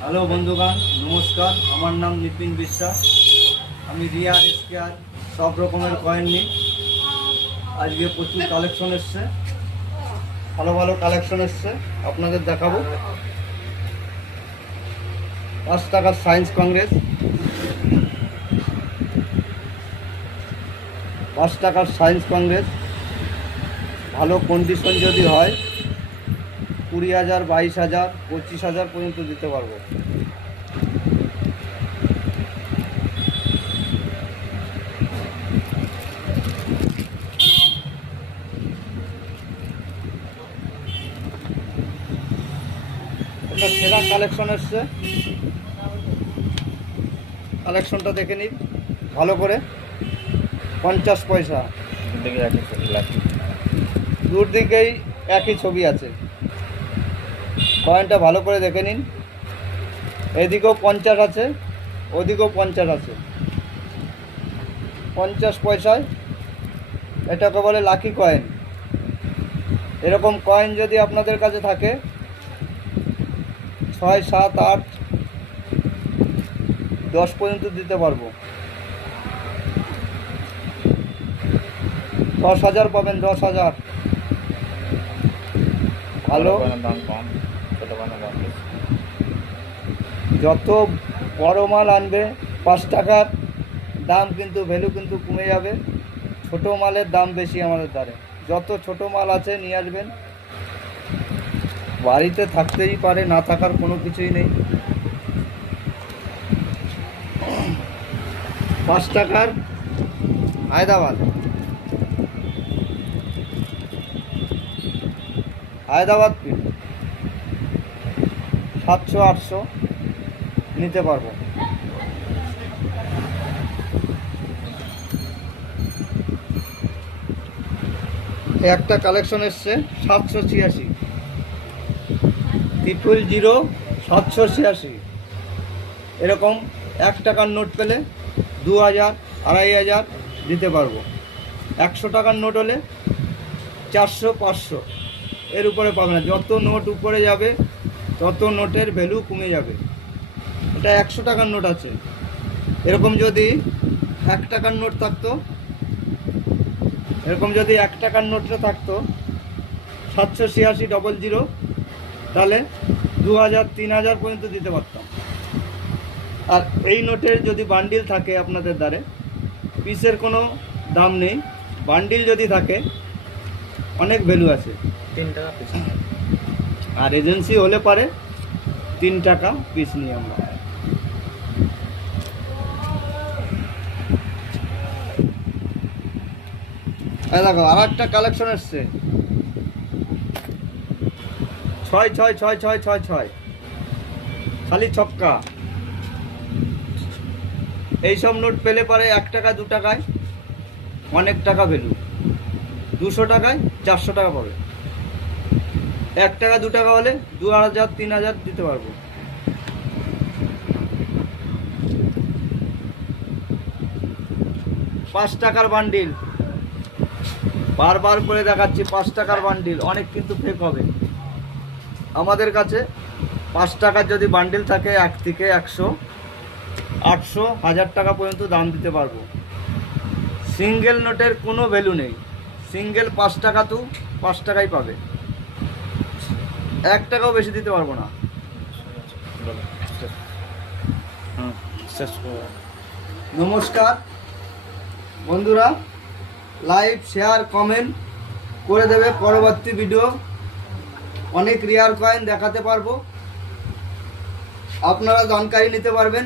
Hello বন্ধুগণ, নমস্কার। আমার নাম নিতিন বিশ্বাস। আমি রিয়ার স্কেয়ার সব রকমের কয়েন নিই। আজকে প্রচুর কালেকশন এসছে, ভালো ভালো কালেকশন এসছে, আপনাদের দেখাবো। 5 টাকার সায়েন্স কংগ্রেস, 5 টাকার সায়েন্স কংগ্রেস ভালো কন্ডিশন যদি হয় 20,000, 22,000, 25,000 পর্যন্ত দিতে পারবো। এটা সেরা কালেকশন এসছে, কালেকশনটা দেখে নিন ভালো করে। 50 পয়সা, দূর দিকেই একই ছবি আছে। কয়েনটা ভালো করে দেখে নিন। এদিকেও 50 আছে, ওদিকেও 50 আছে। 50 পয়সায় এটাকে বলে লাকি কয়েন। এরকম কয়েন যদি আপনাদের কাছে থাকে 6, 7, 8, 10 পর্যন্ত দিতে পারবো। 10,000 পাবেন, 10,000। ভালো, যত বড় মাল আনবে 5 টাকার দাম কিন্তু ভ্যালু কিন্তু কমে যাবে। ছোট মালের দাম বেশি আমাদের দ্বারে। যত ছোট মাল আছে নিয়ে আসবেন। বাড়িতে থাকতেই পারে, না থাকার কোনো কিছুই নেই। 5 টাকার হায়দ্রাবাদ, হায়দ্রাবাদ পিন 700, 800 নিতে পারবো। একটা কালেকশন এসছে 786, 000, 786। এরকম 1 টাকার নোট পেলে 2,000, 2,500 দিতে পারবো। 100 টাকার নোট হলে 400, 500 এর উপরে পাবে না। যত নোট উপরে যাবে তত নোটের ভ্যালু কমে যাবে। এটা 100 টাকার নোট আছে। এরকম যদি 1 টাকার নোট থাকতো, এরকম যদি 1 টাকার নোটটা থাকতো 786, 00, তাহলে 2,000, 3,000 পর্যন্ত দিতে পারতাম। আর এই নোটের যদি বান্ডিল থাকে আপনাদের দ্বারে, পিসের কোনো দাম নেই। বান্ডিল যদি থাকে অনেক ভ্যালু আছে। 3 টাকা পিস। আর এজেন্সি হলে পারে 3 টাকা পিস নিই আমরা। দেখো আর একটা কালেকশন এসছে 6, 6, 6, 6, 6, 6, খালি ছক্কা। এইসব নোট পেলে পারে 1 টাকা, 2 টাকায় অনেক টাকা ভ্যালু। 200 টাকায় 400 টাকা পাবে। 1 টাকা, 2 টাকা হলে 2,000, 3,000 দিতে পারবো। পাঁচ টাকার বান্ডিল, বারবার করে দেখাচ্ছি। 5 টাকার বান্ডিল অনেক কিন্তু ফেক হবে। আমাদের কাছে 5 টাকার যদি বান্ডিল থাকে 1 থেকে 100, 800, 1000 টাকা পর্যন্ত দাম দিতে পারবো। সিঙ্গেল নোটের কোনো ভ্যালু নেই। সিঙ্গেল 5 টাকা তো 5 টাকাই পাবে। 1 টাকাও বেশি দিতে পারবো না। নমস্কার বন্ধুরা, লাইক, শেয়ার, কমেন্ট করে দেবে। পরবর্তী ভিডিও অনেক রিয়ার কয়েন দেখাতে পারবো, আপনারা জানকারি নিতে পারবেন।